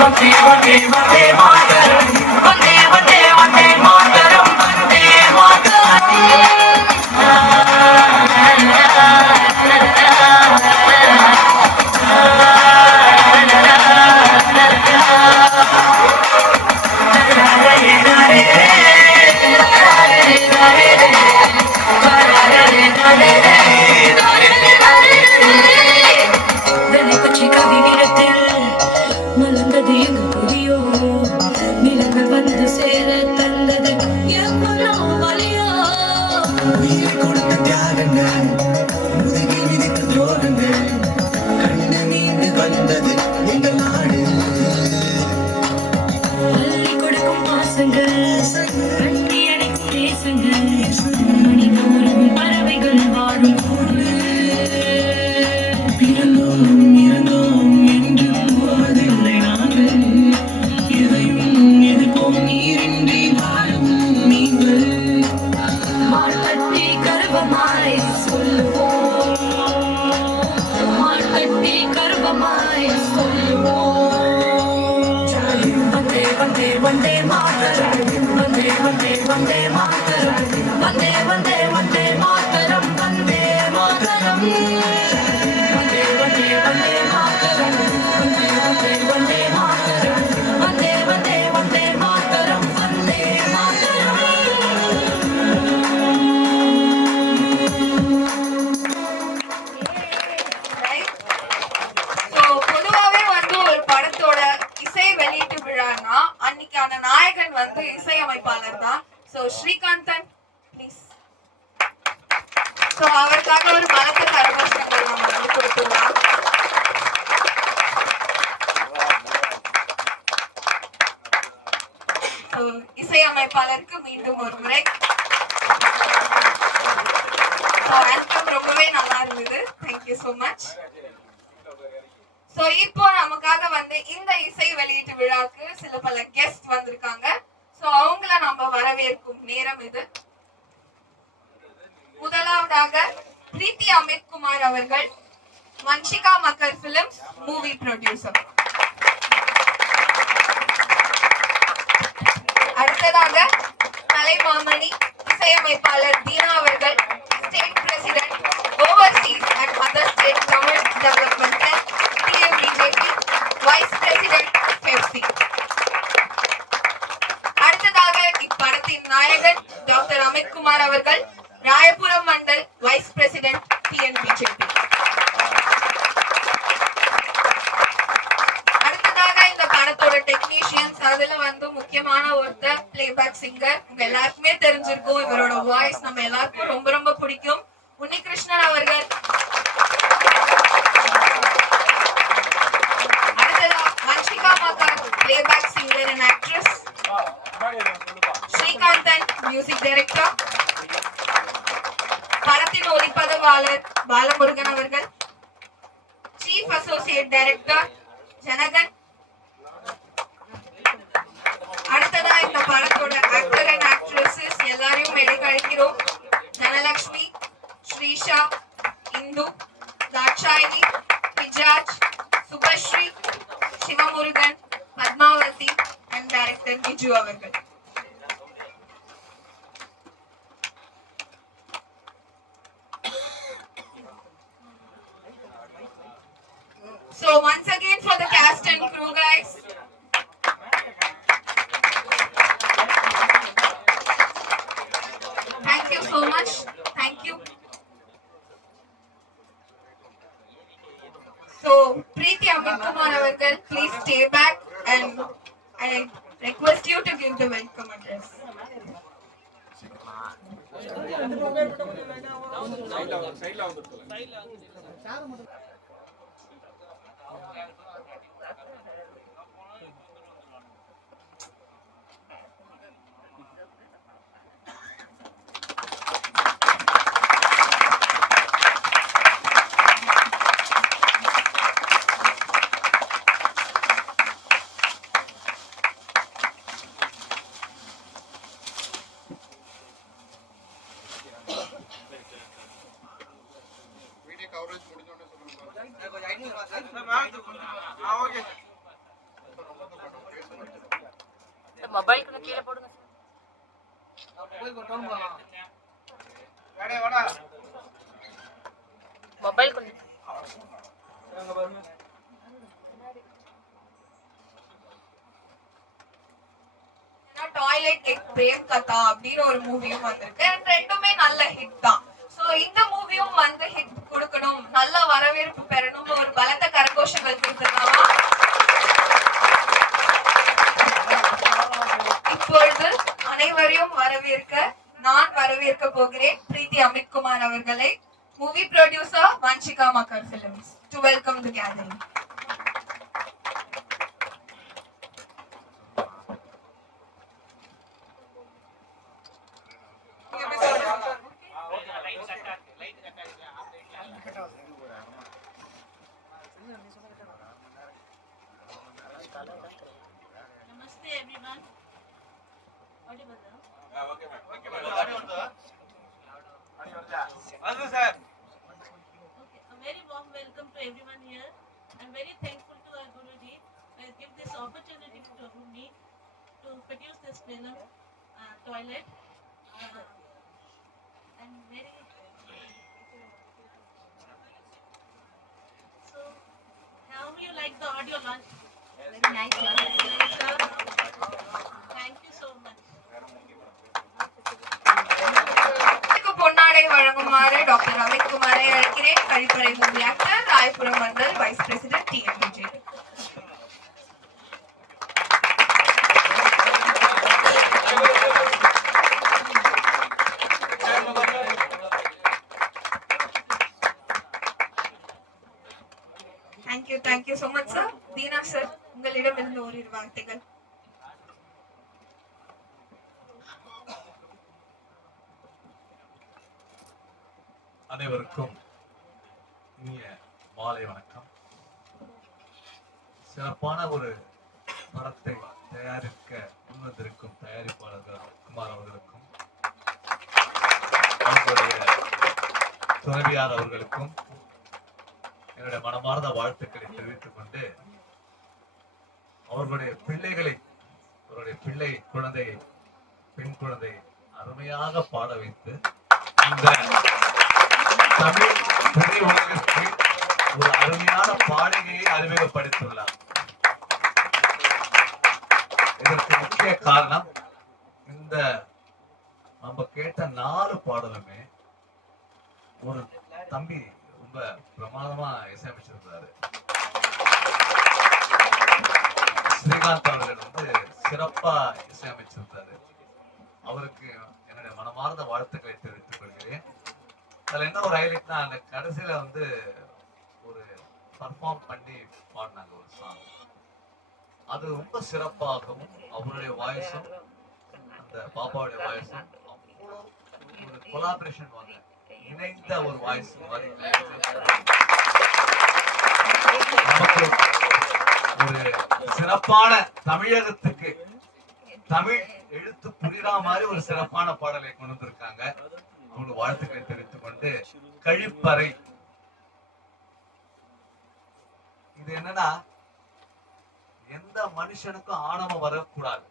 வந்தே வந்தே வந்தே மாதரம் வந்தே வந்தே வந்தே மாதரம் வந்தே மாதரம் वंदे मातरम वंदे वंदे वंदे मातरम वंदे वंदे वंदे मातरम वंदे मातरम वंदे वंदे वंदे मातरम वंदे वंदे वंदे मातरम वंदे वंदे वंदे मातरम वंदे मातरम நாயகன் வந்து இசையமைப்பாளர் தான். So Srikanthan please. சோ அவருக்காக ஒரு பலத்த கரகோஷங்கள் நாம வந்து கொடுத்துடலாம். சோ இசையமைப்பாளருக்கு மீண்டும் ஒரு முறை. ஆல்பம் ரொம்பவே நல்லா இருந்தது. Thank you so much. So இப்போ நமக்காக வந்து இந்த இசை வெளியீட்டு விழாக்கு சில பல கெஸ்ட் வந்திருக்காங்க. சோ அவங்கள நம்ம வரவேற்கும் நேரம் இது. முதலாவதாக பிரீத்தி அமித் குமார் அவர்கள், வன்ஷிகா மக்கர் பிலிம்ஸ் மூவி ப்ரொடியூசர். அடுத்ததாக கலைமாமணி இசையமைப்பாளர் தீனா அவர்கள், state president Overseas and other state Tamil development vice president Pepsi. அடுத்ததாக இப்படத்தின் நாயகன் டாக்டர் அமித் குமார் அவர்கள், ராயபுரம் மண்டல் வைஸ் பிரசிடென்ட் டிஎன்பிஜேபி. அடுத்ததாக இந்த படத்தோட டெக்னீஷியன்ஸ், அதுல வந்து முக்கியமான ஒருத்தர் பிளேபேக் சிங்கர். உங்க எல்லாருக்குமே தெரிஞ்சிருக்கும், இவரோட வாய்ஸ் நம்ம எல்லாருக்கும் ரொம்ப ரொம்ப பிடிக்கும். உன்னிகிருஷ்ணன் அவர்கள். Playback singer and actress. Srikantan, music director. படத்தின் ஒளிப்பதிவாளர் பாலமுருகன் அவர்கள், Chief Associate Director ஜனகன். அடுத்ததா இந்த படத்தோட ஆக்டர் அண்ட் ஆக்ட்ரஸஸ் எல்லாரையும் மேடைக்கு அழைக்கிறோம். தனலட்சுமி, ஸ்ரீஷா, இந்து, தாட்சாயினி, ஹிஜாஜ், சுபஸ்ரீ, சிவமுருகன், பத்மாவதி அண்ட் டைரக்டர் விஜு அவர்கள். So once again for the cast and crew guys. Thank you so much. Thank you. So Preeti Amit Kumar avargal, please stay back and I request you to give the welcome address. coverage முடிஞ்ச உடனே சொல்லுங்க. Mobile கொஞ்சம் கீழே போடுங்க mobile கொஞ்சம் toilet egg frame கதா அப்படின்னு ஒரு மூவியும் வந்திருக்கு. ரெண்டுமே நல்ல ஹிட் தான். சோ இந்த மூவியும் வந்து ஹிட் கொடுக்கணும், நல்ல வரவேற்பு பெறணும், ஒரு பலத்த கரகோஷங்கள் கொடுத்துருக்காங்க. இப்பொழுது அனைவரையும் நான் வரவேற்க போகிறேன் பிரீத்தி அமித்குமார் அவர்களை, movie producer Vanshika mugger films, to welcome the gathering. Namaste everyone. Audible now? Okay, ma'am. Okay, ma'am. Sir. Okay, a very warm welcome to everyone here. I'm very thankful to our Guruji for give this opportunity to me to produce this film, Toilet. I'm very so. How you like the audio launch? Very nice. Thank you so much. பொன்னாடை வழங்குமாறு doctor அமித்குமாரை அழைக்கிறேன். கழிப்பறை movie actor, Royapuram Mandal vice president TMJ. Thank you so much, sir. Deena sir, உங்களிடமிருந்து ஓரிரு வார்த்தைகள். அனைவருக்கும் இனிய மாலை வணக்கம். சிறப்பான ஒரு படத்தை தயாரிக்க முன்வந்திருக்கும் தயாரிப்பாளர்கள் குமார் அவர்களுக்கும், அவர்களுடைய துணைவியார் அவர்களுக்கும் என்னுடைய மனமார்ந்த வாழ்த்துக்களை தெரிவித்துக் கொண்டு, அவர்களுடைய பிள்ளை குழந்தையை, பெண் குழந்தையை அருமையாக பாட வைத்து இந்த தமிழ் திரையுலகிற்கு ஒரு அருமையான பாடகையை அறிமுகப்படுத்தியுள்ளார். இதற்கு முக்கிய காரணம், இந்த நம்ம கேட்ட 4 பாடலுமே ஒரு தம்பி ரொம்ப பிரமாதமா இசையமைச்சிருந்தாரு. ஸ்ரீகாந்த் அவர்கள் வந்து சிறப்பா இசையமைச்சிருந்தாரு. அவருக்கு என்னுடைய மனமார்ந்த வாழ்த்துக்களை தெரிவித்துக் கொள்கிறேன். அதுல என்ன ஒரு ஹைலைட்னா, அந்த கடைசியில வந்து ஒரு பர்ஃபார்ம் பண்ணி பாடினாங்க ஒரு சாங். அது ரொம்ப சிறப்பாகவும், அவருடைய வாய்ஸும் அந்த பாப்பாவுடைய வாய்ஸும் அவ்வளோ ஒரு கொலாபரேஷன் வாங்க, இணைந்த ஒரு வாய்ஸ் மாதிரி நமக்கு ஒரு சிறப்பான தமிழகத்துக்கு தமிழ் எழுத்து புரியுற மாதிரி ஒரு சிறப்பான பாடலை கொண்டு வந்திருக்காங்க. அவங்களுக்கு வாழ்த்துக்களை தெரிவித்துக் கொண்டு, கழிப்பறை இது என்னன்னா, எந்த மனுஷனுக்கும் ஆணவம் வரக்கூடாது,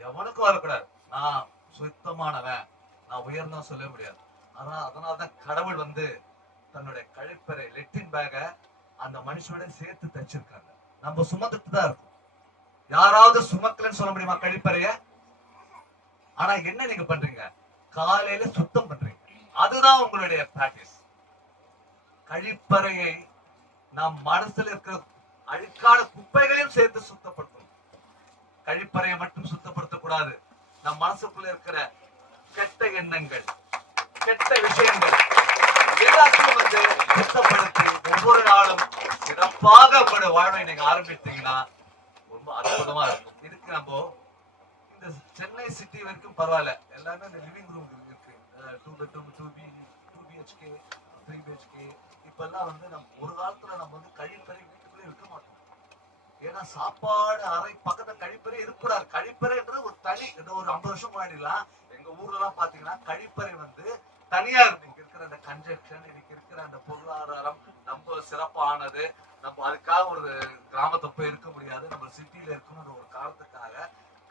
எவனுக்கும் வரக்கூடாது. நான் சுத்தமானவன், நான் உயர்ந்தவன் சொல்ல முடியாது. அதனாலதான் கடவுள் வந்து தன்னுடைய கழிப்பறை லெட்டின் பேக அந்த மனுஷனோட சேர்த்து தச்சிருக்காங்க. நம்ம சுமந்துட்டு தான் இருக்கும். யாராவது சுமக்கலன்னு சொல்ல முடியுமா கழிப்பறைய? ஆனா என்ன நீங்க பண்றீங்க? காலையில சுத்தம் பண்றீங்க. அதுதான் உங்களுடைய பிராக்டிஸ். கழிப்பறையை நம் மனசுல இருக்கிற அழுக்கான குப்பைகளையும் சேர்த்து சுத்தப்படுத்தணும். கழிப்பறையை மட்டும் சுத்தப்படுத்தக்கூடாது. நம் மனசுக்குள்ள இருக்கிற கெட்ட எண்ணங்கள், கெட்ட விஷயங்கள் எல்லாத்தையும் வந்து சுத்தப்படுத்தி ஒவ்வொரு நாளும் சிறப்பாக வாழ்வை நீங்க ஆரம்பித்தீங்கன்னா ரொம்ப அற்புதமா இருக்கும். இதுக்கு நம்ம இந்த சென்னை சிட்டி வரைக்கும் பரவாயில்ல, எல்லாமே இந்த லிவிங் ரூம் இருக்கு. 2 bedroom 2 BHK 3 BHK. இப்பெல்லாம் வந்து நம்ம ஒரு காலத்துல நம்ம வந்து கழிப்பறை வீட்டுக்குள்ளே இருக்க மாட்டோம். ஏன்னா சாப்பாடு அறை பக்கத்துல கழிப்பறை இருக்கக்கூடாது. கழிப்பறைன்றது ஒரு தனி, ஒரு 50 வருஷம் முன்னாடிலாம் எங்க ஊர்ல எல்லாம் பாத்தீங்கன்னா கழிப்பறை வந்து தனியா இருக்கு. இங்க இருக்கிற அந்த கன்ஜெக்ஷன், இன்னைக்கு இருக்கிற அந்த பொருளாதாரம் நம்ம சிறப்பானது, நம்ம அதுக்காக ஒரு கிராமத்தை போய் இருக்க முடியாது, நம்ம சிட்டியில இருக்கணும்ன்ற ஒரு காரணத்துக்காக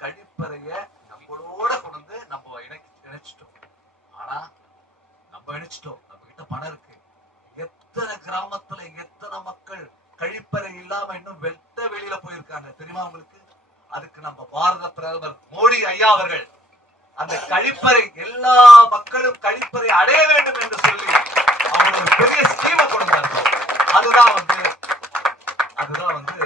கழிப்பறைய நம்மளோட கொண்டு வந்து நம்ம இணைச்சிட்டோம். ஆனா நம்ம இணைச்சிட்டோம், நம்ம கிட்ட பணம் இருக்கு. எத்தனை கிராமத்துல எத்தனை மக்கள் கழிப்பறை இல்லாம இன்னும் வெட்ட வெளியில போயிருக்காங்க தெரியுமா உங்களுக்கு? அதுக்கு நம்ம பாரத பிரதமர் மோடி ஐயா அவர்கள் அந்த கழிப்பறை எல்லா மக்களும் கழிப்பறை அடைய வேண்டும் என்று சொல்லி அவங்க ஒரு பெரிய ஸ்கீமை கொடுத்தாங்க. அதுதான் வந்து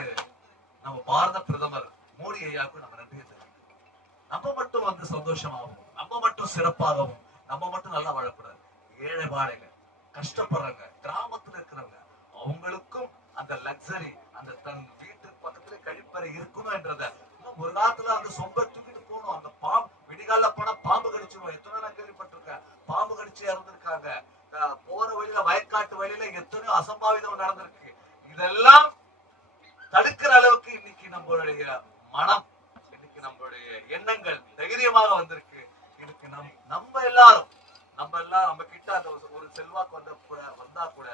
நம்ம பாரத பிரதமர் மோடி ஐயாவுக்கு நம்ம நன்றியை தெரிவிக்கிறோம். நம்ம மட்டும் வந்து சந்தோஷமாகவும், நம்ம மட்டும் சிறப்பாகவும், நம்ம மட்டும் நல்லா வாழக்கூடாது. ஏழை வாழைங்க, கஷ்டப்படுறாங்க, கிராமத்துல இருக்கிறவங்க, அவங்களுக்கும் அந்த லக்ஸரி, அந்த தன் வீட்டு பக்கத்துல கழிப்பறை இருக்கணும் என்றத. ஒரு காலத்துல அந்த சொம்ப தூக்கிட்டு போகணும். அந்த பாம்பு விடிகால போனா பாம்பு கடிச்சிருவோம். எத்தனை நான் கேள்விப்பட்டிருக்கேன். பாம்பு கடிச்சு இறந்திருக்காங்க. போற வழியில வயக்காட்டு வழியில எத்தனையோ அசம்பாவிதம் நடந்திருக்கு. இதெல்லாம் தடுக்கிற அளவுக்கு இன்னைக்கு நம்மளுடைய மனம், இன்னைக்கு நம்மளுடைய எண்ணங்கள் தைரியமாக வந்திருக்கு. இதுக்கு நம்ம எல்லாரும் நம்ம கிட்ட அந்த ஒரு செல்வாக்கு வந்தா கூட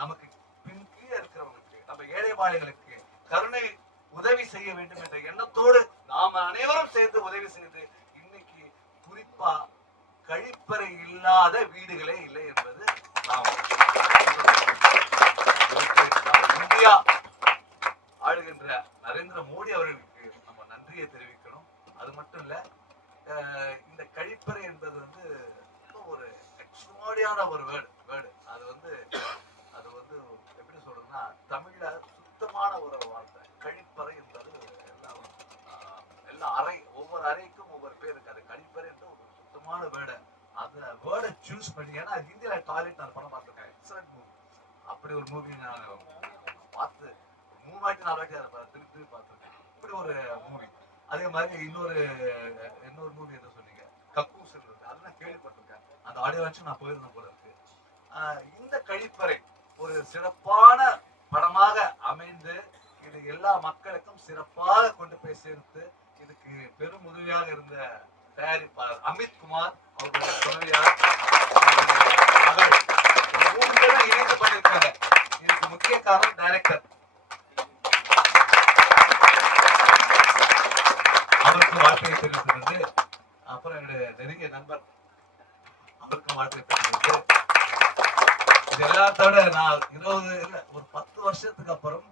நமக்கு பின்கீழே இருக்கிறவங்களுக்கு, நம்ம ஏழை வாழைகளுக்கு கருணை உதவி செய்ய வேண்டும் என்ற எண்ணத்தோடு நாம அனைவரும் சேர்ந்து உதவி செய்து இன்னைக்கு குறிப்பா கழிப்பறை இல்லாத வீடுகளே இல்லை என்பது இந்தியா ஆளுகின்ற நரேந்திர மோடி அவர்களுக்கு நம்ம நன்றியை தெரிவிக்கணும். அது மட்டும் இல்ல, இந்த கழிப்பறை என்பது வந்து ஒரு எக்ஸ்ட்ராடியான ஒரு வேர்டு. அது வந்து எப்படி சொல்றதுன்னா, தமிழ்ல சுத்தமான ஒரு வார்த்தை. கழிப்பறை என்பது எல்லா அறை, ஒவ்வொரு அறைக்கும் ஒவ்வொரு பேர் இருக்கு. அது கழிப்பறை என்ற ஒரு சுத்தமான வேர்டு. அந்த வேர்டை சூஸ் பண்ணி, ஏன்னா ஹிந்தியில டாய்லெட் நான் படம் பார்த்துருக்கேன். Excellent movie. அப்படி ஒரு மூவி நான் பார்த்து 3 வாட்டி 4 வாட்டி அதை திருப்பி பார்த்துருக்கேன். இப்படி ஒரு மூவி. அதே மாதிரி இன்னொரு மூவி எதை சொன்னீங்க, கக்கூஸ் இருக்கு, அதெல்லாம் கேள்விப்பட்டிருக்கேன். அந்த ஆடியோ வச்சு நான் போயிருந்தேன் போல இருக்கு. இந்த கழிப்பறை ஒரு சிறப்பான படமாக அமைந்து இது எல்லா மக்களுக்கும் சிறப்பாக கொண்டு போய் சேர்த்து இதுக்கு பெரும் உதவியாக இருந்த தயாரிப்பாளர் அமித் குமார் அவர்களுடைய துணைவியார், மகள், 3 பேரும் இணைந்து பண்ணியிருக்காங்க. இதுக்கு முக்கிய காரணம் டைரக்டர். அவருக்கு வாழ்க்கையை தெரிவிக்கிறது. அப்புறம் என்னுடைய நெருங்கிய நண்பர், அவருக்கும் வாழ்க்கை தெரிவிக்கிறது. இது எல்லாத்தோட நான் ஒரு 10 வருஷத்துக்கு அப்புறம்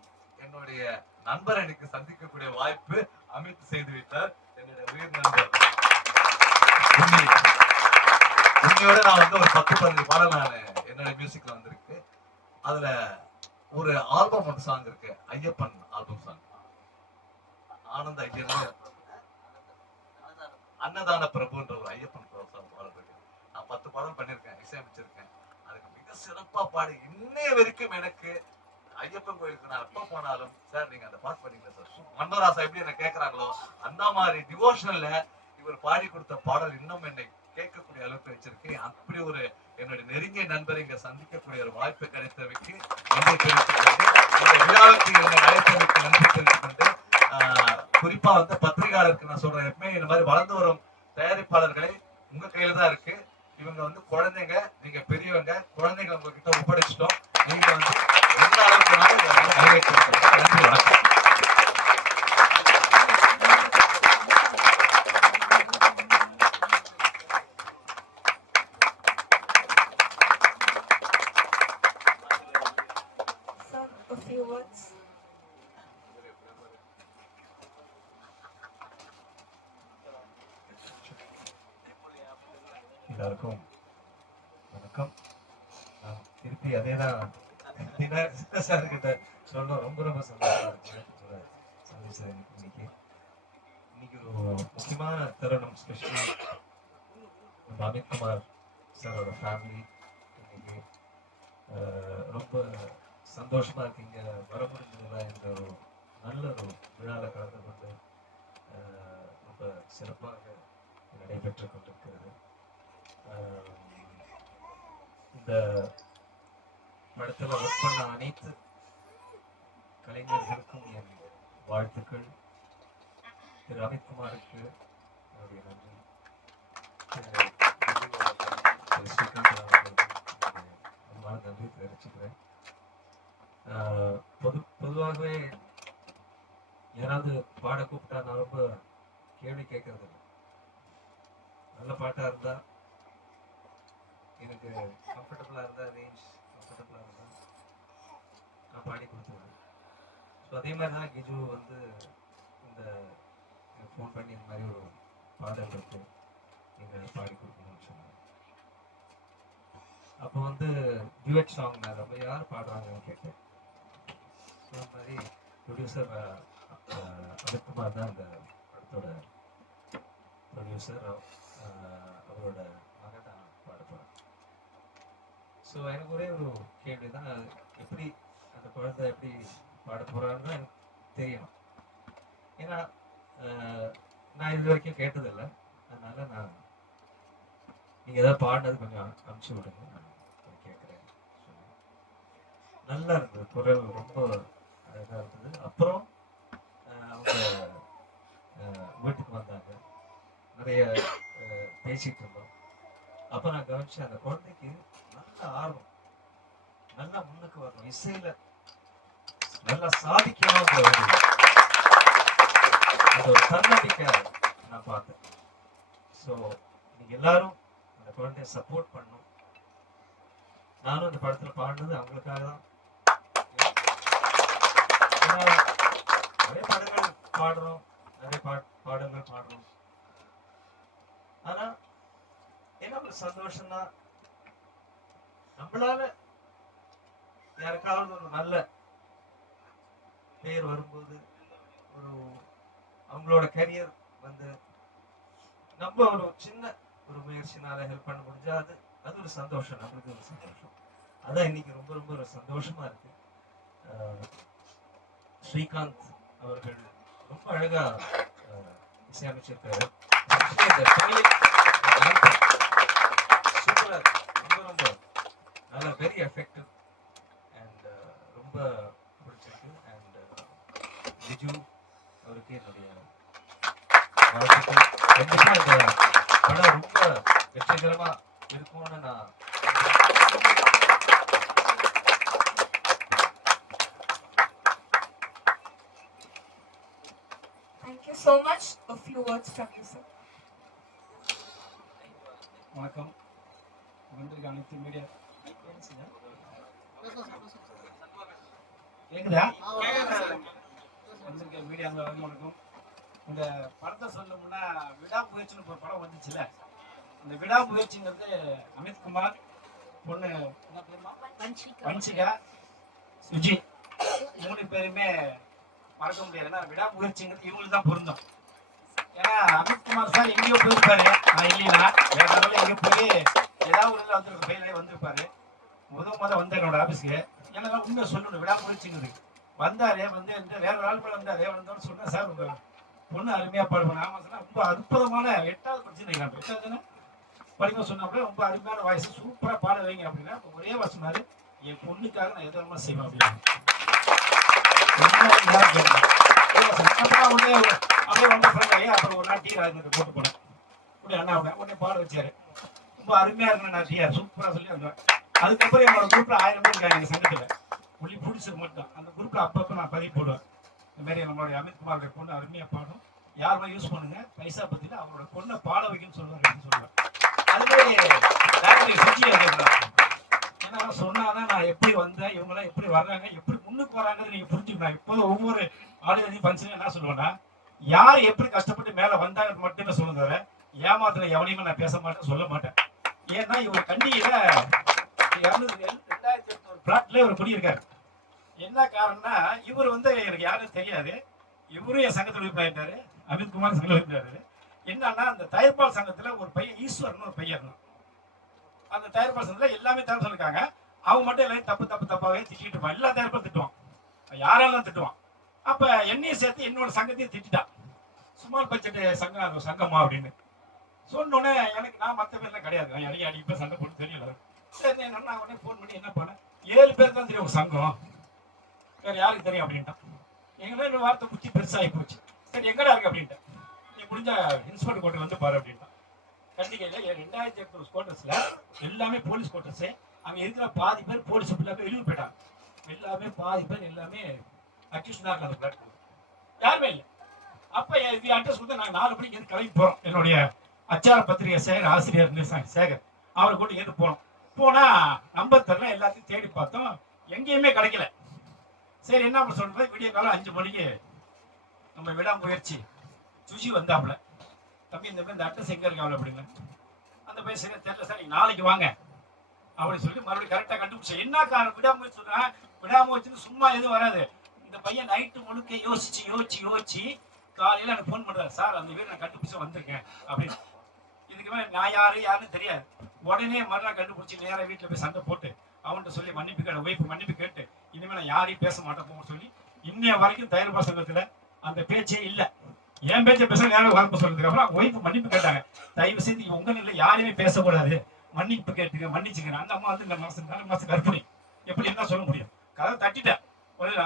என்னுடைய நண்பர் எனக்கு சந்திக்கக்கூடிய வாய்ப்பு அமித் செய்து விட்டார். என்னுடைய உயிர் நண்பர் உண்மையோட நான் வந்து ஒரு 10-15 பாடல் நான் என்னோட மியூசிக்ல வந்திருக்கு. அதுல ஒரு ஆல்பம் ஒரு சாங் இருக்கு, ஐயப்பன் ஆல்பம் சாங். ஆனந்த ஐயர் அன்னதான பிரபுன்ற ஒரு ஐயப்பன் பாடல் இருக்கு. நான் 10 பாடல் பண்ணிருக்கேன், இசையமைச்சிருக்கேன். அதுக்கு மிக சிறப்பா பாடி இன்னைய வரைக்கும் எனக்கு ஐயப்பன் கோயிலுக்கு நான் எப்ப போனாலும், சார் நீங்க அந்த பாட்டு பண்ணீங்க சார், மன்னராசா எப்படி என்ன கேட்கறாங்களோ அந்த மாதிரி டிவோஷனல்ல இவர் பாடி கொடுத்த பாடல் இன்னும் என்னை கேட்கக்கூடிய அளவுக்கு வச்சிருக்கேன். அப்படி ஒரு என்னுடைய நெருங்கிய நண்பரை இங்க சந்திக்கக்கூடிய ஒரு வாய்ப்பு கிடைத்தவைக்கு நன்றி தெரிவித்துக்கொண்டு, இந்த விழாவுக்கு என்னை அழைத்தவைக்கு நன்றி தெரிவித்துக்கொண்டு, குறிப்பா வந்து பத்திரிகையாளருக்கு நான் சொல்றேன், எப்பவுமே இந்த மாதிரி வளர்ந்து வரும் தயாரிப்பாளர்களை உங்க கையில தான் இருக்கு. இவங்க வந்து குழந்தைங்க, நீங்க பெரியவங்க, குழந்தைங்க உங்ககிட்ட ஒப்படைச்சிட்டோம். நீங்க வந்து எந்த அளவுக்கு நிறைவேற்றிருக்கீங்க. நன்றி, வணக்கம். எல்லாருக்கும் வணக்கம். நான் திருப்பி அதேதான் சார் கிட்ட சொல்ல ரொம்ப சந்தோஷமா இருக்கு. சந்தோஷம் இன்னைக்கு ஒரு முக்கியமான தருணம். ஸ்பெஷலி அமித் குமார் சாரோட ஃபேமிலி இன்னைக்கு ரொம்ப சந்தோஷமா இருக்கு. இங்க வர முடிஞ்சதுல இந்த ஒரு நல்ல ஒரு விழாவில் கலந்து கொண்டு ரொம்ப சிறப்பாக நடைபெற்றுக் கொண்டிருக்கிறது. இந்த படத்துல ஒர்க் பண்ண அனைத்து கலைஞர்களுக்கும் என் வாழ்த்துக்கள். திரு அமித்குமாருக்கு என்னுடைய நன்றி. திரு ஸ்ரீகாந்த் அவர்களுக்கு நன்றி தெரிவிச்சுக்கிறேன். பொதுவாகவே யாராவது பாட கூப்பிட்டா நான் ரொம்ப கேள்வி கேட்கறது இல்லை. நல்ல பாட்டா இருந்தா எனக்கு கம்ஃபர்டபுளா இருந்தா, ரேஞ்ச் கம்ஃபர்டபுளா இருந்தா நான் பாடி கொடுத்துருவேன். ஸோ அதே மாதிரி தான் கிஜு வந்து இந்த ஃபோன் பண்ணி இந்த மாதிரி ஒரு பாடல் இருக்கு, நீங்கள் பாடி கொடுக்கணும்னு சொன்னாங்க. அப்போ வந்து டியூட் சாங் நான் ரொம்ப யார் பாடுறாங்கன்னு கேட்டேன். ஸோ அந்த மாதிரி ப்ரொடியூசர் அமித்குமார் தான் அந்த படத்தோட ப்ரொடியூசர். அவரோட மகன் தான் பாட போகிறேன். ஸோ எனக்கு ஒரே ஒரு கேள்வி தான், எப்படி அந்த குழந்தை எப்படி பாட போகிறான்னு எனக்கு தெரியணும். ஏன்னா நான் இது வரைக்கும் கேட்டதில்லை. அதனால நான் நீங்கள் ஏதாவது பாடினது கொஞ்சம் அனுப்பிச்சி விடுங்க, நான் கேட்குறேன். நல்லா இருந்தது, குரல் ரொம்ப அழகாக இருந்தது. அப்புறம் அவங்க வீட்டுக்கு வந்தாங்க, நிறைய பேசிகிட்டு இருந்தோம். அப்போ நான் கவனிச்சேன், அந்த குழந்தைக்கு நல்ல ஆர்வம், நல்லா முன்னுக்கு வரணும், இசையில் நல்லா சாதிக்கணும். அந்த ஒரு தன்னம்பிக்கை நான் பார்த்தேன். ஸோ நீங்கள் எல்லாரும் அந்த குழந்தைய சப்போர்ட் பண்ணணும். நானும் அந்த படத்தில் பாடினது அவங்களுக்காக தான். ஏன்னா நிறைய படங்கள் பாடுறோம், நிறைய பாடல்கள் பாடுறோம். ஆனா என்ன ஒரு சந்தோஷம்னா, நம்மளால யாருக்காவது ஒரு நல்ல பேர் வரும்போது, ஒரு அவங்களோட கரியர் வந்து நம்ம ஒரு சின்ன ஒரு முயற்சினால ஹெல்ப் பண்ண முடிஞ்சா அது ஒரு சந்தோஷம், நம்மளுக்கு ஒரு சந்தோஷம். அதான் இன்னைக்கு ரொம்ப ரொம்ப ஒரு சந்தோஷமா இருக்கு. ஸ்ரீகாந்த் அவர்கள் ரொம்ப அழகா இசையமைச்சிருக்காரு. சூப்பரா, ரொம்ப ரொம்ப நல்லா, வெரி எஃபெக்டிவ் அண்ட் ரொம்ப பிடிச்சிருக்கு. அண்ட் விஜு அவருக்கு என்னுடைய வாழ்த்துக்கள். கண்டிப்பா இந்த படம் ரொம்ப வெற்றிகரமா இருக்கும்னு நான் Thank you so much. A few words from you, sir. வணக்கம். வந்திருக்க அனைத்து மீடியா கேக்குதா? வந்திருக்க மீடியா வணக்கம். இந்த படத்தை சொல்லணும்னா, விடாமுயற்சின்னு ஒரு படம் வந்துச்சுல, இந்த விடாமுயற்சிங்கிறது அமித்குமார், பொண்ணு வன்சிகா, சுஜி, 3 பேருமே மறக்க முடியாது. ஏன்னா விடாமுயற்சிங்கிறது இவங்களுக்கு தான் பொருந்தும். ஏன்னா அமித்குமார் சார் எங்கேயோ போயிருப்பாரு, நான் இல்லைன்னா வேற லெவலில் எங்கேயோ போய் ஏதாவது ஒரு வந்து ஃபெயிலே வந்திருப்பாரு. முத வந்தார் என்னோட ஆஃபீஸ்க்கு. ஏன்னா உண்மை சொல்லணும், விடாமுயற்சிங்கிறது வந்தாரு. வந்து வேற ஒரு ஆள் வந்தாரு. வந்தோன்னு சொன்னேன், சார் உங்க பொண்ணு அருமையா பாடுவேன். ஆமா சொன்னா, ரொம்ப அற்புதமான 8வது படிச்சுருக்கீங்க, 8வது படிக்க சொன்னாப்ப ரொம்ப அருமையான வாய்ஸ், சூப்பரா பாட வைங்க அப்படின்னா ஒரே சொன்னாரு, என் பொண்ணுக்காக நான் எதிரமா செய்வேன் அப்படின்னு. அப்படியே ரொம்ப ஃப்ரெண்டாகி அப்புறம் ஒரு நாள் டீ ராஜ்கிட்ட போட்டு போனேன். இப்படி அண்ணா உடனே பாட வச்சாரு. ரொம்ப அருமையா இருக்கணும், நான் டீயா சூப்பரா சொல்லி வந்தேன். அதுக்கப்புறம் என்னோட குரூப்ல 1000 பேர் இருக்காங்க எங்க சங்கத்துல, ஒளி பிடிச்சது மட்டும். அந்த குரூப்ல அப்பப்போ நான் பதிவு போடுவேன். இந்த மாதிரி நம்மளுடைய அமித்குமாரோட பொண்ணு அருமையா பாடும், யாருமே யூஸ் பண்ணுங்க, பைசா பத்தில அவரோட பொண்ணை பாட வைக்கணும்னு சொல்லுவாங்க சொல்லுவேன். அதுவே சுச்சியா கேட்கலாம். ஏன்னா சொன்னாதான் நான் எப்படி வந்தேன், இவங்கெல்லாம் எப்படி வர்றாங்க, எப்படி முன்னுக்கு வராங்கன்னு நீங்க புரிஞ்சுக்கணும். இப்போது ஒவ்வொரு ஆளுநரையும் ஃபங்க்ஷன் என்ன சொல்லுவேன்னா, யார் எப்படி கஷ்டப்பட்டு மேல வந்தாங்கன்னு மட்டுமே சொல்லுங்க, தவிர ஏமாத்துல எவனையுமே நான் பேச மாட்டேன், சொல்ல மாட்டேன். ஏன்னா இவர் கண்டியில 2008 பிளாட்ல ஒரு குடியிருக்காரு. என்ன காரணம்னா, இவர் வந்து எனக்கு யாரும் தெரியாது, இவரும் என் சங்கத்தில் உறுப்பினாரு, அமித்குமார் சங்கத்தில் உறுப்பினாரு. என்னன்னா, அந்த தயாரிப்பாளர் சங்கத்துல ஒரு பையன் ஈஸ்வரன் ஒரு பையன் இருந்தான். அந்த தயாரிப்பாளர் சங்கத்துல எல்லாமே தர சொல்லிருக்காங்க. அவங்க மட்டும் எல்லாரும் தப்பாவே திட்டிட்டு இருப்பான். எல்லா தயாரிப்பாளரும் திட்டுவான், யாராலும் திட்டுவான். அப்ப என்னையும் சேர்த்து என்னோட சங்கத்தையும் திட்டான். ஸ்மால் பட்ஜெட் சங்கமா அப்படின்னு சொன்னோடனே எனக்கு, நான் மற்ற பேர்லாம் கிடையாது, நான் அடிப்ப சண்டை போட்டு தெரியல. சரி நான் உடனே ஃபோன் பண்ணி என்ன பண்ணேன், 7 பேர் தான் தெரியும் சங்கம், வேற யாருக்கு தெரியும் அப்படின்ட்டான். எங்களே இந்த வார்த்தை குச்சி பெருசாகி போச்சு. சரி எங்கடா இருக்கு அப்படின்ட்டேன். நீ முடிஞ்ச இன்ஸ்பெக்டர் கோட்டை வந்து பாரு அப்படின்ட்டான். கண்டிக்கையில் 2800 குவார்டர்ஸ்ல எல்லாமே போலீஸ் குவார்டர்ஸு. அங்கே இருக்கிற பாதி பேர் போலீஸ் ஃபுல்லாக வெளியூர் போயிட்டாங்க. எல்லாமே பாதி பேர் எல்லாமே அக்யூஸ்டாக இருக்காங்க. பிளாட் யாருமே இல்லை. அப்ப இது அட்ரஸ் கொடுத்து நாங்கள் 4 மணிக்கு எது கிளம்பி போறோம். என்னுடைய அச்சார பத்திரிகை சேகர் ஆசிரியர் சேகர் அவரை கூட்டி எது போனோம். போனா நம்பர் தெரியல, எல்லாத்தையும் தேடி பார்த்தோம், எங்கேயுமே கிடைக்கல. சரி என்ன பண்ண சொல்றது, விடிய காலம் 5 மணிக்கு நம்ம விடாமுயற்சி சுஜி வந்தாப்புல, தம்பி இந்த மாதிரி இந்த அட்ரஸ் எங்க இருக்கு அவ்வளோ அப்படிங்க. அந்த பையன் சரியா தெரியல சார், நீங்க நாளைக்கு வாங்க அப்படின்னு சொல்லி மறுபடியும் கரெக்டாக கண்டுபிடிச்சேன். என்ன காரணம், விடாமுயற்சி சொல்றேன், விடாமுயற்சி சும்மா எதுவும் வராது. இந்த பையன் நைட்டு முழுக்க யோசிச்சு காலையில எனக்கு ஃபோன் பண்றாரு, சார் அந்த வீடு நான் கண்டுபிடிச்சு வந்திருக்கேன் அப்படின்னு. இதுக்கு மேலே நான் யாருன்னு தெரியாது. உடனே மறுநாள் கண்டுபிடிச்சி நேராக வீட்டில் போய் சண்டை போட்டு அவன்கிட்ட சொல்லி மன்னிப்பு கேட்ட ஒய்ஃபு மன்னிப்பு கேட்டு இனிமேல் நான் யாரையும் பேச மாட்டேன் சொல்லி இன்னைய வரைக்கும் தயாரிப்பா சங்கத்தில் அந்த பேச்சே இல்லை. என் பேச்சை பேச நேரம் வரப்பு சொல்றதுக்கு அப்புறம் ஒய்ஃபு மன்னிப்பு கேட்டாங்க, தயவு செய்து உங்க நிலை யாரையுமே பேசக்கூடாது, மன்னிப்பு கேட்டுக்க மன்னிச்சுக்கிறேன். அந்த அம்மா வந்து இந்த மாசம் 4 மாசம் கர்ப்பிணி, எப்படி என்ன சொல்ல முடியும், கதை தட்டிட்டேன்.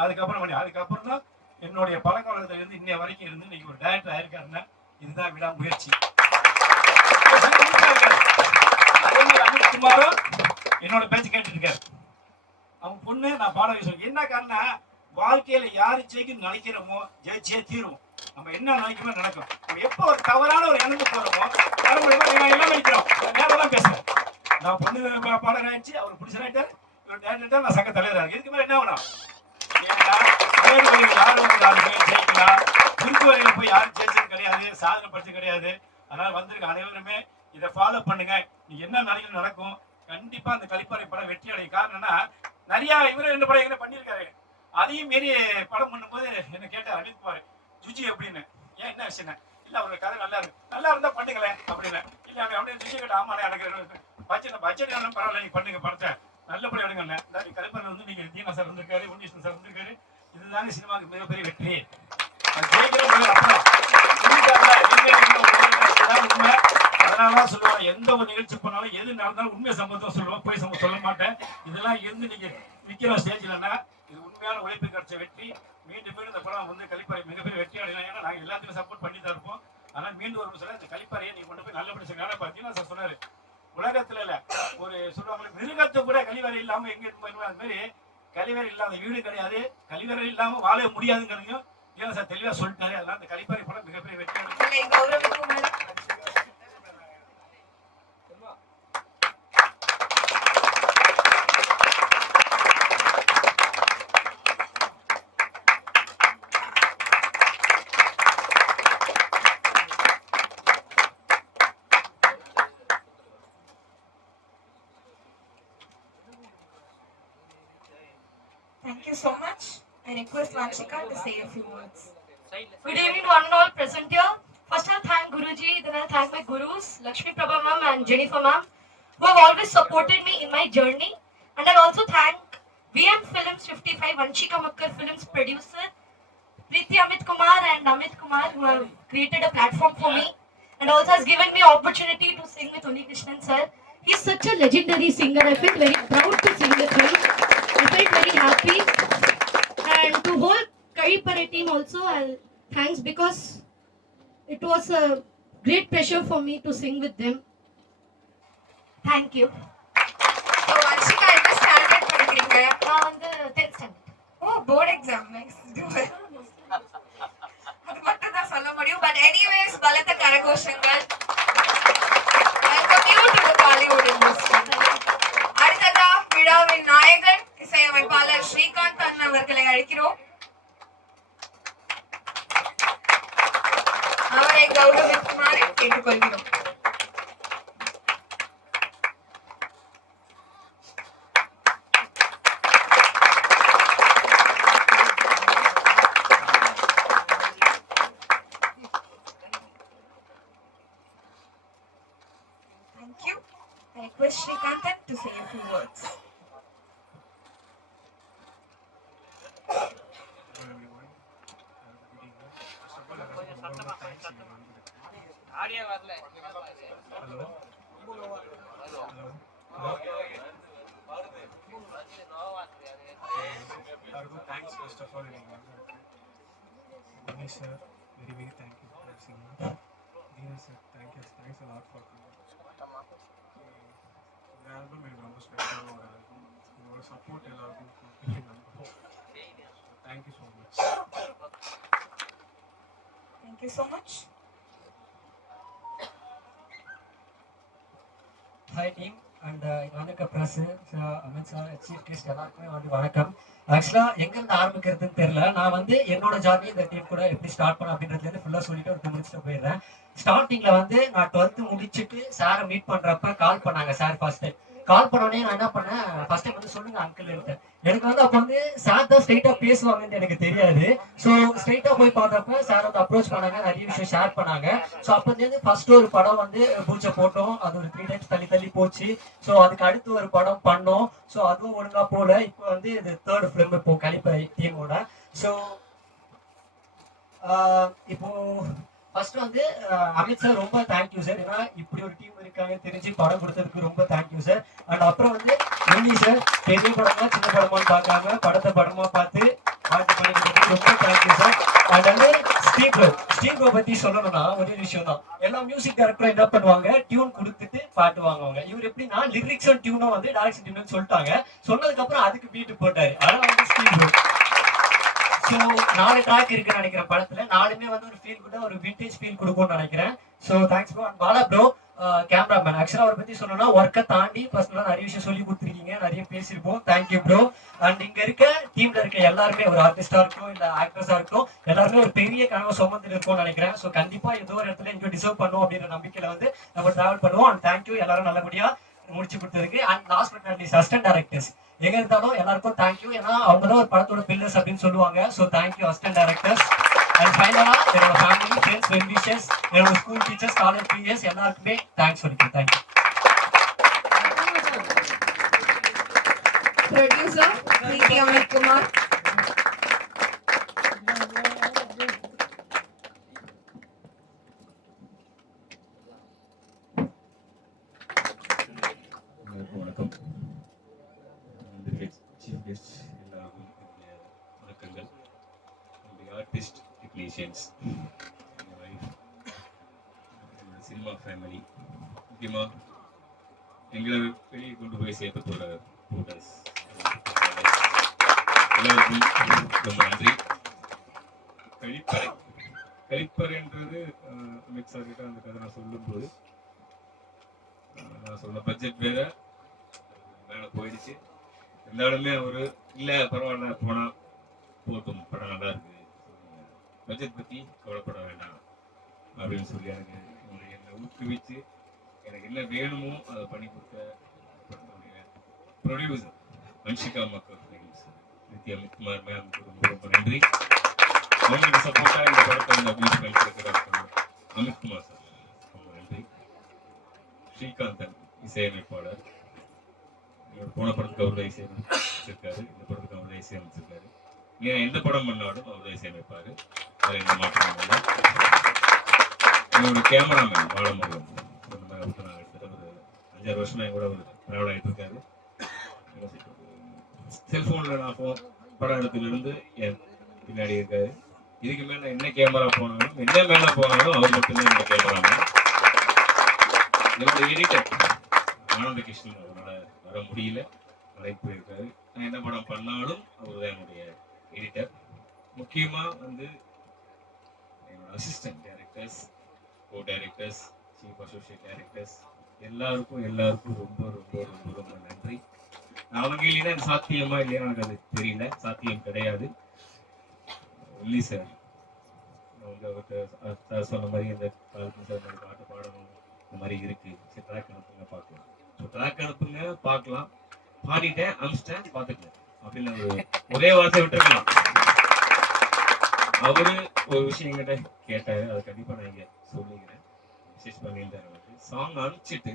அதுக்கப்புறம் தான் என்னுடைய பழக்க வழக்கத்துல இருந்து இன்னைய வரைக்கும் இருந்து இன்னைக்கு ஒரு டைரக்டர் ஆயிருக்காருன்னா இதுதான் விடாமுயற்சி. அதே மாதிரி அமித்குமாரும் என்னோட பேச்சு கேட்டுட்டு இருக்காரு. அவங்க பொண்ணு நான் பாட சொல்றேன். என்ன காரணம், வாழ்க்கையில யாரு ஜெயிக்கணும்னு நினைக்கிறோமோ ஜெயிச்சே தீரும். நம்ம என்ன நினைக்கிறோமோ நடக்கும். நம்ம எப்போ ஒரு தவறான ஒரு எண்ணத்து போறோமோ எல்லாம் நினைக்கிறோம். நேரம் தான் பேசுறேன். நான் பொண்ணு பாடம் ஆயிடுச்சு, அவர் பிடிச்சிட்டாரு, இவர் டேரக்டர், நான் சங்க தலைவராக. இதுக்கு மேலே என்ன வேணும், வேறு வழியில் யாரும் ஜெயிக்கலாம், குறுக்கு வரையில போய் யாரும் ஜெயிச்சது கிடையாது, சாதனை படிச்சது கிடையாது. அதனால வந்திருக்க அனைவருமே இதை ஃபாலோ பண்ணுங்க. நீ என்ன நினைக்கணும் நடக்கும். கண்டிப்பா அந்த கலிப்பாறை படம் வெற்றி அடையும். காரணம்னா நிறைய இவரு 2 படம் எங்க பண்ணியிருக்காரு. அதையும் மீறி படம் பண்ணும்போது என்ன கேட்டார் அமித்குமார், ஜுஜி அப்படின்னு. ஏன் என்ன விஷயம், இல்ல அவரோட கதை நல்லா இருந்தா பண்ணுங்களேன் அப்படின்னு. இல்ல அப்படியே ஜுஜி கேட்ட, ஆமா எனக்கு பட்ஜெட் பரவாயில்ல, நீங்க பண்ணுங்க படத்தை நல்லபடியா எடுங்க. கலிப்பாறை வந்து நீங்க தீனா சார் இருந்திருக்காரு, உன்னிகிருஷ்ணன் சார் இருந்திருக்காரு. இதுதாங்க சினிமாவுக்கு மிகப்பெரிய வெற்றி. உண்மை. அதனாலதான் சொல்லுவாங்க, எந்த ஒரு நிகழ்ச்சி பண்ணாலும் எது நடந்தாலும் உண்மை சம்பந்தம் சொல்லுவோம், போய் சொல்ல மாட்டேன். இதெல்லாம் இருந்து நீங்க நிக்கிற ஸ்டேஜ்லன்னா இது உண்மையான உழைப்பு கிடைச்ச வெற்றி. மீண்டும் இந்த படம் வந்து கலிப்பாறை மிகப்பெரிய வெற்றி அடையலாம். ஏன்னா நாங்க எல்லாத்துக்கும் சப்போர்ட் பண்ணி தான் இருப்போம். அதனால மீண்டும் ஒரு சொல்ல இந்த கலிப்பாறையை நீங்க கொண்டு போய் நல்லபடி சொன்னா பார்த்தீங்கன்னா சார் சொன்னாரு, உலகத்துல இல்ல ஒரு சொல்லுவாங்க மிருகத்தை கூட கழிவறை இல்லாம எங்க இருக்கு, அது மாதிரி கழிவறை இல்லாத வீடு கிடையாது, கழிவறை இல்லாம வாழ முடியாதுங்கிறதையும் ஏன் சார் தெளிவா சொல்லிட்டாரு. அதனால இந்த கலிப்பாறை படம் மிகப்பெரிய வெற்றி அடையும். Thank you so much. I request Vanshika to say a few words. Good evening to one and all present here. First I'll thank Guruji, then I'll thank my gurus, Lakshmi Prabha ma'am and Jennifer ma'am, who have always supported me in my journey. And I'll also thank VM Films 55, Vanshika Makkar Films producer, Priti Amit Kumar and Amit Kumar, who have created a platform for me and also has given me opportunity to sing with Unnikrishnan sir. He's such a legendary singer. I feel very proud to sing with him. I felt very happy. And to whole Kaliparai team also, I'll thanks because it was a great pleasure for me to sing with them. Thank you. So Vanshika, என்ன standard படிக்கிறீங்க? நான் வந்து 10th standard. Oh, board exam. Nice. அது மட்டும் தான் சொல்ல முடியும். But anyways, பலத்த கரகோஷங்கள். Welcome you to the Bollywood industry. அடுத்ததா விழாவின் நாயகன் இசையமைப்பாளர் ஸ்ரீகாந்த் அண்ணா அவர்களை அழைக்கிறோம். அவரை கௌரவிக்குமாறு கேட்டுக்கொள்கிறோம். Thank you. I request Srikanth to say a few words. Thanks first of all. Dinesh sir, very thank you for singing. Dinesh sir, thanks a lot for coming. The album is almost special. Your support is also thank you so much. Thank thank you so much. Hi team and இங்கே வந்திருக்க press Amit sir chief guest எல்லாருக்குமே வந்து வணக்கம். ஆக்சுவலாக எங்கேருந்து ஆரம்பிக்கிறதுன்னு தெரியல. நான் வந்து என்னோட ஜார்னி இந்த டீம் கூட எப்படி ஸ்டார்ட் பண்ண அப்படின்றதுலேருந்து ஃபுல்லாக சொல்லிட்டு ஒரு 2 மினிட்ஸில் போயிடுறேன். ஸ்டார்டிங்கில் வந்து நான் 12th முடிச்சுட்டு சாரை மீட் பண்ணுறப்ப கால் பண்ணாங்க சார். ஃபர்ஸ்ட்டு கால் பண்ணோடனே நான் என்ன பண்ணேன், ஃபர்ஸ்ட் டைம் வந்து சொல்லுங்க அங்கிள்ன்ட்டு. எனக்கு வந்து அப்போ வந்து சார் தான் ஸ்ட்ரைட்டாக பேசுவாங்கன்னு எனக்கு தெரியாது. ஸோ ஸ்ட்ரைட்டாக போய் பார்த்தப்ப சார் வந்து அப்ரோச் பண்ணாங்க, நிறைய விஷயம் ஷேர் பண்ணாங்க. ஸோ அப்போலேருந்து ஃபர்ஸ்ட் ஒரு படம் வந்து பூஜை போட்டோம், அது ஒரு 3 டைம்ஸ் தள்ளி போச்சு. ஸோ அதுக்கு அடுத்து ஒரு படம் பண்ணோம், ஸோ அதுவும் ஒழுங்கா போல. இப்போ வந்து இது 3rd ஃபிலிம் இப்போ கழிப்பறை டீமோட. ஸோ இப்போ ஃபர்ஸ்ட் வந்து அமித் சார் ரொம்ப தேங்க்யூ சார். ஏன்னா இப்படி ஒரு டீம் இருக்காங்க தெரிஞ்சு படம் கொடுத்ததுக்கு ரொம்ப தேங்க்யூ சார். அண்ட் அப்புறம் வந்து வெள்ளி சார் பெரிய படமா சின்ன படமான்னு பார்க்காம படத்தை படமா பார்த்து பாட்டு பண்ணி கொடுத்ததுக்கு ரொம்ப தேங்க்யூ சார். அண்ட் வந்து ஸ்டீவ் ப்ரோ பத்தி சொல்லணும்னா ஒரே விஷயம் தான். எல்லா மியூசிக் டைரக்டரும் என்ன பண்ணுவாங்க, டியூன் கொடுத்துட்டு பாட்டு வாங்குவாங்க. இவர் எப்படின்னா லிரிக்ஸும் டியூனும் வந்து டைரக்ஷன் டியூன் சொல்லிட்டாங்க. சொன்னதுக்கு அப்புறம் அதுக்கு பீட்டு போட்டாரு. அதான் வந்து ஸ்டீவ் ப்ரோ. ஸோ 4 ட்ராக் இருக்குன்னு நினைக்கிறேன் படத்துல. 4மே வந்து ஒரு ஃபீல் கூட ஒரு விண்டேஜ் ஃபீல் கொடுக்கும்னு நினைக்கிறேன். So thanks bro. And Bala bro cameraman. ஆக்சுவலாக அவரை பத்தி சொல்லணும்னா ஒர்க்கை தாண்டி பர்சனலாக நிறைய விஷயம் சொல்லி கொடுத்துருக்கீங்க, நிறைய பேசியிருப்போம். Thank you bro. அண்ட் இங்க இருக்க டீம்ல இருக்க எல்லாருமே ஒரு ஆர்டிஸ்டா இருக்கட்டும் இல்ல ஆக்டர்ஸா இருக்கட்டும் எல்லாருமே ஒரு பெரிய கனவு சுமந்துட்டு இருக்கும்னு நினைக்கிறேன். ஸோ கண்டிப்பா ஏதோ ஒரு இடத்துல எங்கேயோ டிசர்வ் பண்ணுவோம் அப்படின்ற நம்பிக்கையில வந்து நம்ம டிராவல் பண்ணுவோம். அண்ட் தேங்க்யூ எல்லாரும் நல்லபடியா முடிச்சு கொடுத்ததுக்கு. And last but not least assistant directors எங்க இருந்தாலும் எல்லாருக்கும் தேங்க்யூ. ஏன்னா அவங்க தான் ஒரு படத்தோட பில்லர்ஸ் அப்படின்னு சொல்லுவாங்க. So thank you assistant directors. And ஃபைனலா என்னோட ஃபேமிலி ஃப்ரெண்ட்ஸ் வெல் விஷஸ் என்னோட ஸ்கூல் டீச்சர்ஸ் காலேஜ் டீச்சர்ஸ் எல்லாருக்குமே தேங்க்ஸ் சொல்லிக்கிறேன். தேங்க்யூ. ப்ரொடியூசர் பிடி அமித் குமார். வணக்கம். சீஃப் கெஸ்ட் எல்லாருக்கும் வணக்கங்கள். Artist technicians, wife, cinema family, முக்கியமாக எங்களை வெளியே கொண்டு போய் சேர்க்க போகிற போட்டர்ஸ் எல்லாருக்கும் ரொம்ப நன்றி. கழிப்பறைன்றது அமித் சார் கிட்ட அந்த கதை நான் சொல்லும்போது நான் சொன்ன பட்ஜெட் வேற மேலே போயிடுச்சு. இருந்தாலுமே அவரு இல்லை பரவாயில்ல போனா போட்டும் படம் நல்லா இருக்கு, பட்ஜெட் பற்றி கவலைப்பட வேண்டாம் அப்படின்னு சொல்லி எனக்கு என்னை ஊக்குவிச்சு எனக்கு என்ன வேணுமோ அதை பண்ணி கொடுத்த ப்ரொடியூசர் வன்ஷிகா மக்கள் நித்யா முத்துமார் மேம்க்கு ரொம்ப ரொம்ப நன்றி. அவங்களுக்கு சப்போர்ட்டாக இந்த படத்தை இந்த அபியூஸ் பண்ணிருக்கிறார் அமித்குமார் சார், ரொம்ப நன்றி. ஸ்ரீகாந்தன் இசையமைப்பாளர், போன படத்துக்கு அவர் தான் இசையமைச்சிருக்காரு, இந்த படத்துக்கு அவர் தான் இசையமைச்சிருக்காரு. ஏன் எந்த படம் பண்ணாலும் அவர் தான் இசையமைப்பாரு, அது எந்த மாற்றம் இல்லை. என்னோட கேமராமேன் பாலமுருகன், இந்த மாதிரி அவருக்கு நான் எடுத்துட்டு ஒரு 5-6 வருஷமா என் கூட அவர் ட்ராவல் ஆகிட்டு இருக்காரு. செல்போன்ல நான் படம் எடுத்துலேருந்து என் பின்னாடி இருக்காரு. இதுக்கு மேல என்ன கேமரா போனாலும் என்ன மேல போனாலும் அவர் மட்டும்தான் என்னோட கேமராமேன். என்னோட எடிட்டர் ஆனந்த கிருஷ்ணன், அவரால் வர முடியல, மலைக்கு போயிருக்காரு. நான் என்ன படம் பண்ணாலும் அவர் தான் என்னுடைய எடிட்டர். முக்கியமாக வந்து என்னோட அசிஸ்டன்ட் டைரக்டர்ஸ், கோ டைரக்டர்ஸ், சீஃப் அசோசியேட் டைரக்டர்ஸ் எல்லாருக்கும் ரொம்ப ரொம்ப ரொம்ப ரொம்ப நன்றி. அவங்க இல்லைன்னா எனக்கு சாத்தியமா இல்லையா எனக்கு அது தெரியல, சாத்தியம் கிடையாது. ஒல்லி சார் அவங்க அவர்கிட்ட சொன்ன மாதிரி இந்த காலத்து சார் மாதிரி பாட்டு பாடணும் இந்த மாதிரி இருக்கு, சரி ட்ராக் அனுப்புங்க பார்க்கலாம். ஸோ ட்ராக் அனுப்புங்க பார்க்கலாம், பாடிட்டேன் அனுப்பிச்சிட்டேன் பார்த்துக்கேன் அப்படின்னு ஒரே வார்த்தை விட்டுருக்கலாம். அவரு ஒரு விஷயம் என்கிட்ட கேட்டாரு, அதை கண்டிப்பா நான் இங்க சொல்லிக்கிறேன், மெசேஜ் பண்ணியிருந்தாரு. சாங் அனுப்பிச்சிட்டு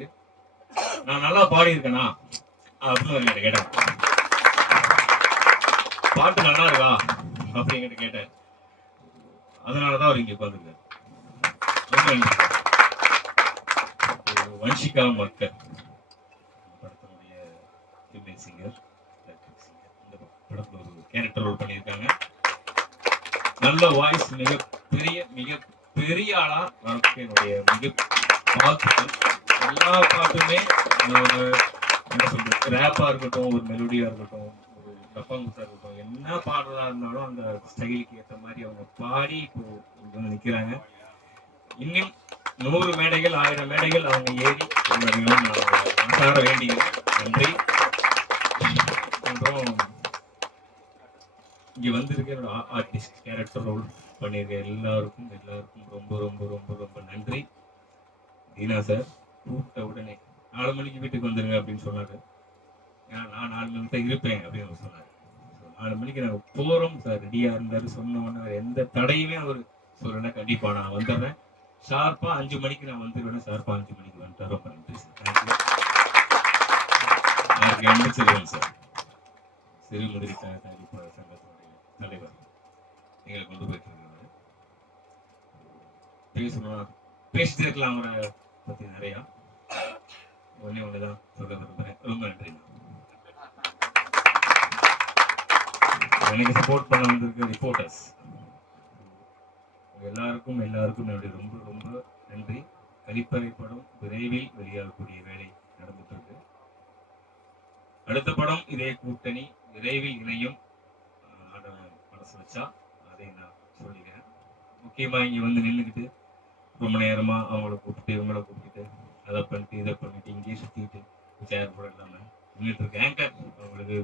நான் நல்லா பாடியிருக்கேனா அப்படின்னு என்கிட்ட கேட்டேன். பாட்டு நல்லா இருக்கா அப்படி என்கிட்ட கேட்டேன். அதனாலதான் அவர் இங்க உட்காந்துருக்காரு. வன்ஷிகா மக்கள் படத்தினுடைய ஃபீமேல் சிங்கர், இந்த படத்துல ஒரு கேரக்டர் ரோல் பண்ணியிருக்காங்க. நல்ல வாய்ஸ், மிக பெரிய ஆளா நமக்கு என்னுடைய மிக பாட்டுகள் எல்லா பாட்டுமே என்ன சொல்றது, ரேப்பா இருக்கட்டும், ஒரு மெலோடியா இருக்கட்டும், ஒரு டப்பாங்குத்தா இருக்கட்டும், என்ன பாடுறதா இருந்தாலும் அந்த ஸ்டைலுக்கு ஏற்ற மாதிரி அவங்க பாடி இப்போ நிக்கிறாங்க. இன்னும் 100 மேடைகள் 1000 மேடைகள் அவங்க ஏறி மனசார வேண்டிக்கிறேன். நன்றி. அப்புறம் இங்க வந்திருக்க என்னோட ஆர்டிஸ்ட் கேரக்டர் ரோல் பண்ணியிருக்க எல்லாருக்கும் ரொம்ப ரொம்ப ரொம்ப ரொம்ப நன்றி. தீனா சார் கூப்பிட்ட உடனே 4 மணிக்கு வீட்டுக்கு வந்துருங்க அப்படின்னு சொன்னாரு. நான் 4 மணிக்கு தான் இருப்பேன் அப்படின்னு சொன்னாரு. 4 மணிக்கு நாங்கள் போறோம் சார், ரெடியா இருந்தாரு. சொன்ன உடனே எந்த தடையுமே அவர் சொல்லலை. கண்டிப்பா நான் வந்துடுறேன், ஷார்ப்பா 5 மணிக்கு நான் வந்துடுவேன். ஷார்ப்பா 5 மணிக்கு வந்துட்டார். ரொம்ப நன்றி சார். தேங்க்யூ. எனக்கு அன்பு செல்வன் சார், சிறுமுதிரி தயாரிப்பாளர் சங்கத்தினுடைய தலைவர், எங்களை கொண்டு போயிட்டு இருக்காரு. பேசணும் பேசிட்டே இருக்கலாம் அவரை பத்தி நிறையா. ஒண்ணுதான் சொல்ல விரும்புறேன். ரொம்ப நன்றி. எனக்கு சப்போர்ட் பண்ண வந்திருக்க ரிப்போர்ட்டர்ஸ் எல்லாருக்கும் என்னுடைய ரொம்ப ரொம்ப நன்றி. கழிப்பறை படம் விரைவில் வெளியாகக்கூடிய வேலை நடந்துட்டு இருக்கு. அடுத்த படம் இதே கூட்டணி விரைவில் இணையும். மனசு வச்சா அதை நான் சொல்லிக்கிறேன். முக்கியமா இங்க வந்து நின்றுக்கிட்டு ரொம்ப நேரமா அவங்கள கூப்பிட்டு இவங்கள கூப்பிட்டு அதை பண்ணிட்டு இதை பண்ணிட்டு இங்கேயே சுத்திட்டு சேர் போட இல்லாம நின்றுட்டு இருக்க ஆங்கர் அவங்களுக்கு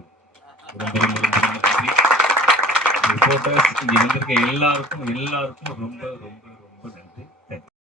ரொம்ப ரொம்ப ரொம்ப நன்றி. ரிப்போர்ட்டர்ஸ் இங்க வந்திருக்க எல்லாருக்கும் ரொம்ப ரொம்ப